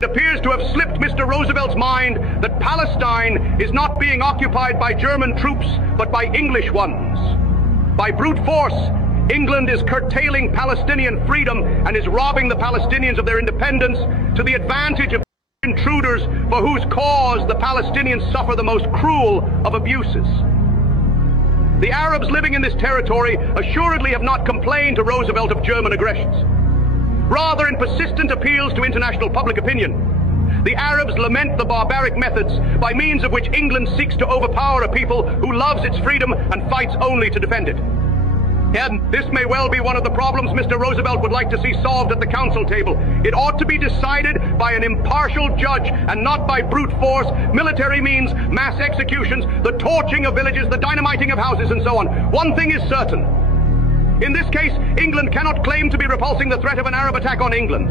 It appears to have slipped Mr. Roosevelt's mind that Palestine is not being occupied by German troops, but by English ones. By brute force, England is curtailing Palestinian freedom and is robbing the Palestinians of their independence to the advantage of intruders for whose cause the Palestinians suffer the most cruel of abuses. The Arabs living in this territory assuredly have not complained to Roosevelt of German aggressions. Rather, in persistent appeals to international public opinion, the Arabs lament the barbaric methods by means of which England seeks to overpower a people who loves its freedom and fights only to defend it. And this may well be one of the problems Mr. Roosevelt would like to see solved at the council table. It ought to be decided by an impartial judge and not by brute force, military means, mass executions, the torching of villages, the dynamiting of houses, and so on. One thing is certain. In this case, England cannot claim to be repulsing the threat of an Arab attack on England.